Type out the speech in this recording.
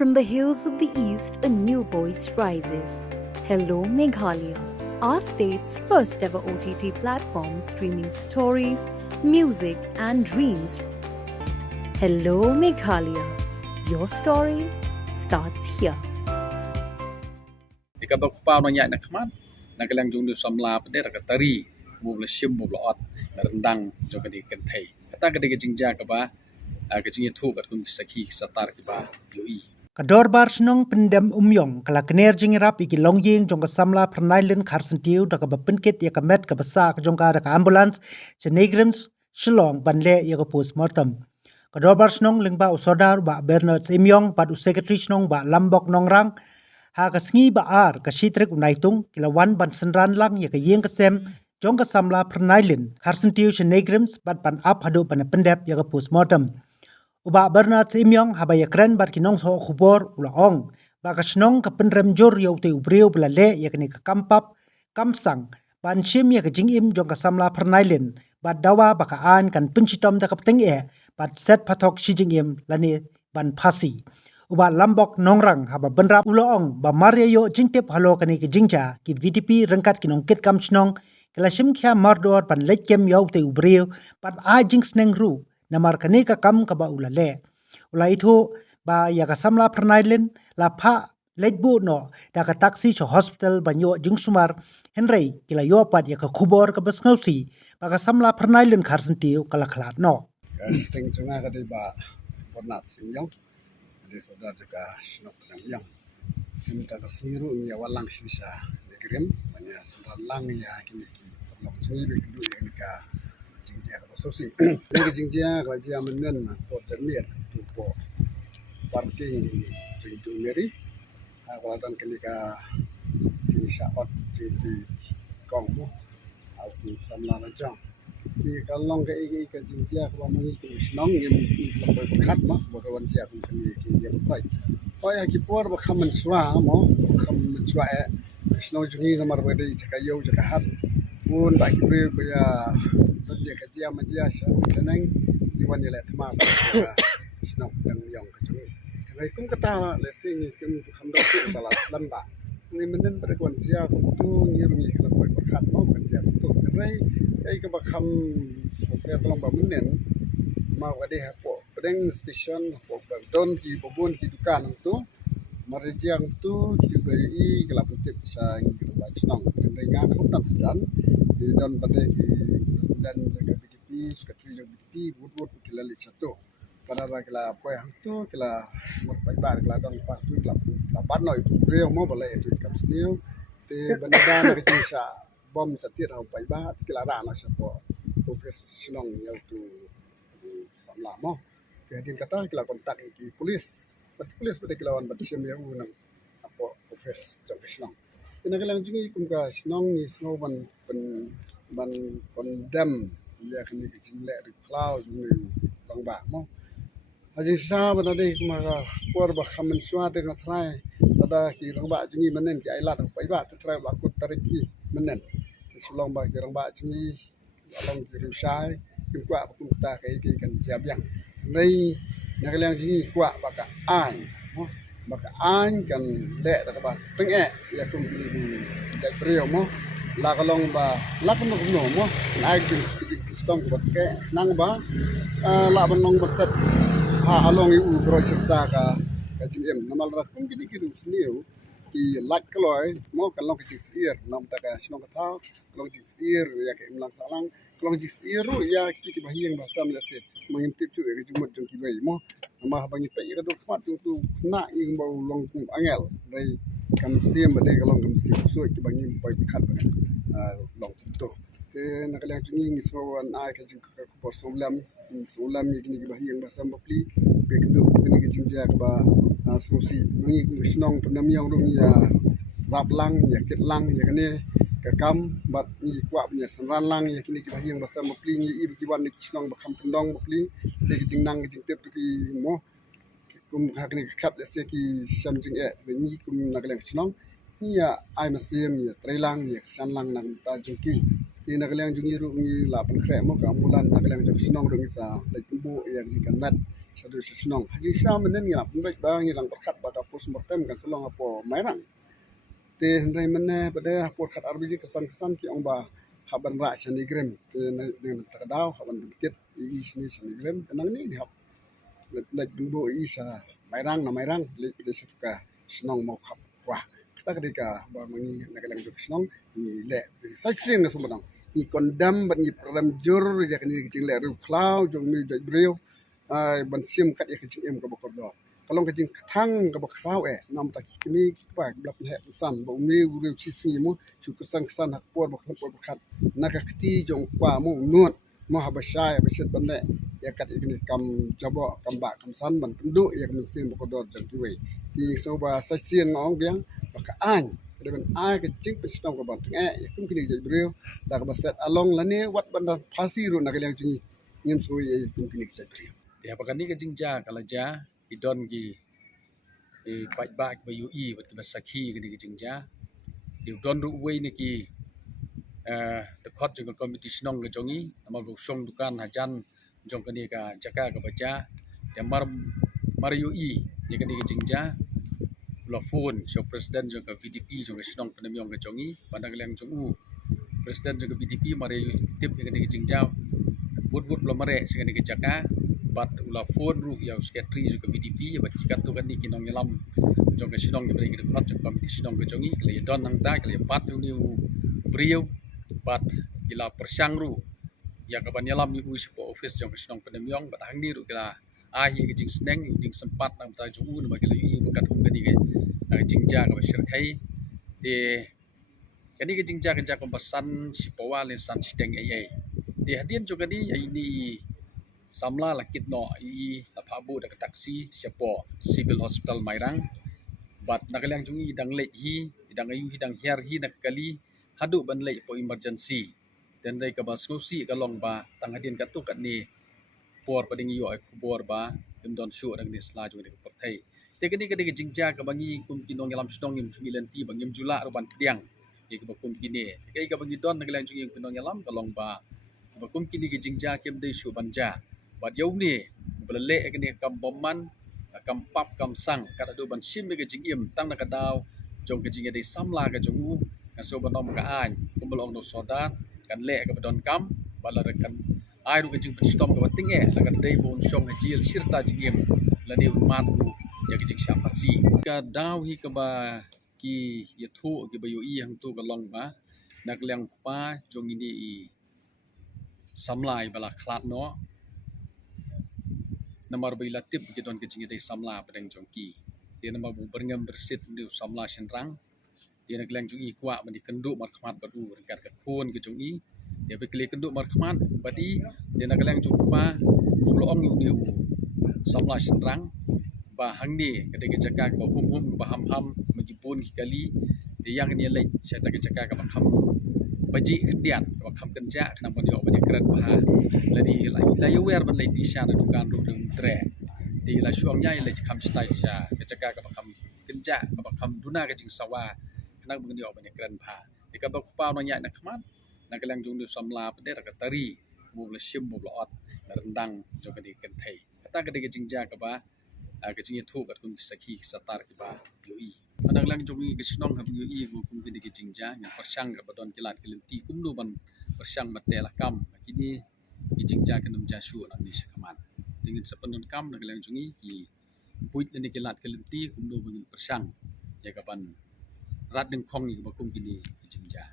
From the hills of the east, a new voice rises. Hello, Meghalaya, our state's first ever OTT platform streaming stories, music, and dreams. Hello, Meghalaya. Your story starts here. Ikaw pa nanya nak keman nak kelang jung du samla pede nak tari mu bla shim mu bla ot rendang jo kadi kentai kata kadi jingja ka ba ka jing thu ka kun saki satar ka ba yoi Kador bar snong pendem umyong kala kener jing rap iki longjing jong ka samla pernailen karsentiu da ka bepenkit ya ka met ka besa ka jong ka da ka ambulance chenegrims shilong banle ya ka postmortem Kador bar snong lingba usodar ba Bernard Simyong pad secretary snong ba Lambok Nongrang ha ka sngi ba ar ka shitrek unaitung kilawan ban senran lang ya ka yeng ka sem jong ka samla pernailen karsentiu chenegrims bad pan ap hadu pan pendep ya ka postmortem Uba Bernard Simyong habaya kren bat kinong so khubor ulaong baka snong ka penrem jor yau te ubreu blale yakni ka kampap kamsang ban shim ya ka jingim jong ka samla pernailen bat dawa baka an kan penchitom da ka pteng bat set pathok shijingim lani ban phasi uba lambok nongrang haba benra ulaong ba maria yo jingtep halo kani ki jingja ki VDP rengkat kinong kit kam snong kelashim khya mardor ban lekem yau te ubreu bat a jing sneng ru namar kani ka kam ka ba ulale ulai thu ba ya ka samla pernailen la pha letbu no da ka taxi cho hospital banyo jingsumar henrei kila yo pat ya ka khubor ka basngausi ba ka samla pernailen kharsentiu kala khlat no ting chunga ka di ba Bernard Simyong di saudara juga snok yang minta ka siru ya walang sisa negrim manya sandan lang ya kini ki perlu cungi be kedu ya ka jingja ka sosi ni jingja ka jia menen ko termiat tu po parking jing tu meri kalau dan kini ka jing saot di kong mo aku samla na jang ni kalong ka igi ka jingja ka mangi ku snong yem lepai khat ma bo ka wan jia ku kini ki ye pai oi ha ki por ba kham man swa mo kham man swa snong jungi na mar ba dei ka yo ka hat bun ba ki ba ya dia ka jia ma jia sa senang ni wan le thma ba snong dang yong ka jungi kai kum kata le sing kum kham da ku ta la lam ba ni menen ba kon jia ku tu ni ru ni ka lepai khat mo kan jia tu kai ai ka ba kham so pe tolong ba menen ma wa de ha po pedeng station po ba don ki bobon ki dukan tu marijiang tu ki ba I kelap tip sa ngi ba snong kan dai nga khop tam jan di don pada ki presiden jaga BTP sekretari jaga BTP buat kila li satu pada ba kila apa yang tu kila merpai bar kila don pa tu kila lapan no itu reo mo bala itu kam sniu te banada na ki sa bom satir au pai ba kila ra na sapo profesional yau tu samla mo ke din kata kila kontak ki polis pada kilawan batisem yang unang apa profes jaga snong ina kalang jingi kum ka snong ni snow ban condemn ya kini ke jingle de cloud ni bang ba mo aji sa bana de kuma ka por ba khamen swa te na thrai tada ki rang ba jingi manen ki ai lat pai ba te thrai ba kut tariki manen sulong ba ki rang ba jingi along ki rusai kim kwa kum ta kai ki kan jab yang nei na kalang jingi kwa ba ka ai mo baka an kan de da ba teng ya kum ni jai prio mo la kalong ba la kum no mo ai ki stong ba ke nang ba la ban nong ba set ha along u bro sita ka jim namal ra kum ki ki sniu ki lak kaloi mo kan long ki sir nam ta ka snong ka tha long ki sir ya ke imlang salang long ki sir ya ki ba hieng ba sam la se mangim tip chu ke jumot jong ki bai mo ma bangi pe ka do khmat tu na ing bau long kum angel dai kam sim ba dai long kam sim so ki bangi pai khat ba long tu ke na kala jungi ngi so wan ai ka jing ka ko solam ni solam ni ki ba hieng ba sam ba pli be ka do ni ki jing ja ba so si ngi ku snong panam yang ru ya rap lang ya kit lang ya ne ka kam bat ni kwa nya sanran lang ya kini ki ba hieng ba sam ba pli ni I ki wan ni snong ba kham pendong ba pli se ki jing nang ki jing tep tu ki mo kum ha kini khap le se ki sam jing ni kum na ka lang snong ya ai ma sim ya trelang ya san lang nang ta jung ki ti na ka lang jung ru ngi la pan khre mo ka mulan na ka lang jung snong ru ngi sa le bu ya ni kan mat sadu senong haji sama nen ya baik bang yang berkat pada pos mortem kan selong apa mairang te hendai mene pada por khat arbiji kesan-kesan ki ong ba haban ra shani grem te ne tak daw haban bukit I shani shani grem tenang ni hap lek dulu isa mairang na mairang lek de setuka senong mau khap wah kita ketika ba mangi nagalang juk senong ni le sai sing na sumbang ni kondam ban ni program jur ya kan ni kicing le ru klau jong ni jai breu ai ban sim kat ya kicing em ka bokor do kalong kicing thang ka bok klau nam tak kimi ba blap he san bo mi ru chi si mu chu kesan kesan hak por bok khat nak kati jong pa mu nuot mo habashai abasit ban le ya kat igni kam jabo kam ba kam san ban pendu ya kam sim bokor do jang tuwe ti so ba sa sien ngong biang ka an dengan ai ke cing pestam ko bang ya kum kini jadi beliau dah ke baset along lani wat bandar pasir nak yang cing ngim sui ya kum kini jadi beliau dia pakan ni ke jingja kalau ja idon ki baik baik ba UI buat ke basaki ke ni ke jingja di don ru wei ni ki the court juga komiti senong ke jongi nama bu song dukan hajan jong ke ni ka jaka ke baca dia mar UI ni ke ni ke jingja phone so presiden juga VDP juga senong penemiong ke jongi pandang yang jongu presiden juga VDP mari tip ke ni jingjau but lo mare sing ni jaka bat ula phone ru ya secretary juga VDP bat kikat tu kan ni kinong nyelam jong ke senong ke beri ke khot jong komiti senong ke jongi kle don nang ta kle pat ni beriu bat ila persang ru ya ke ban nyelam ni usipo office jong ke senong penemiong bat hang ni ru kila ahi ke jing seneng ding sempat nang ta jongu na kle bekat um ke ni ke jingja ke besar kai di kani ke jingja ke jakom basan si pawa le san sideng ai di hadian juga ni ini samla lakit no I aphabu da taksi siapo civil hospital mairang bat nakalang jungi dang le hi dang ayu hidang hiar hi nak kali hadu ban le po emergency dan dai ka basnusi ka long ba tang hadian ka tu kat ni por pading yo ai kubor ba dom su dang ni sla ju ni perthai tekeni ke jingja ke bangi kum kinong yalam stong im milanti bangim jula ruban piang ke bakum kini ke ka bangi don nagalang jing kinong yalam kalong ba bakum kini ke jingja kem dei su banja bat yau ni belele ke ni kam bomman kam pap kam sang kada do ban sim ke jingim tang na kadaw jong ke jingya dei samla ke jongu ngaso banom ka an kumbolong no soda kan le ke badon kam bala kan ai ru ke jing pistom ke bating la kan dei bon song hajil sirta jingim la ni mat ru ya ke jing syapasi ka daw hi ka ba ki ye thu ke ba yu I hang tu ka long ba nak leng pa jong ini I samlai bala klat no namar ba latip ke don ke jing dei samla padang jongki dia nama bu berngam bersit ni samla senrang dia nak leng jong I kwa ban di kenduk mar khmat badu ringkat ka khon ke jong I dia be kle kenduk mar khmat badi dia nak leng jong pa bu loong yu ni samla senrang ba hang ni ketika jaka ba hum ba ham magipun kali dia yang ni lek saya tak jaka ka kham baji khdiat ba kham kenja kenapa dia ba di keren ba ladi la wer ban lek di sha na dukan ru dum tre di la syong nya lek kham stai sha jaka ka ba kham kenja ba kham duna ka jing sawa kenang bang dia ba di keren ba di ka ba pa no nya nak khmat nak lang jung du samla pa de ka tari mu la sim mu la ot rendang jo ka di ken thai kata ka de jing ja ka ba ke jing thu kat kum sakhi satar ki ba UI padang lang jongi ke snong ha UI bu kum ke jing ja yang persang ka badon kilat kelenti kum lu ban persang batela kam kini ki jing ja kanum ja shu nang ni sakaman tingin sa panon kam nang lang jongi ki puit ni kilat kelenti kum lu ban persang ya ka ban rat deng khong ni ba kum kini ki jing ja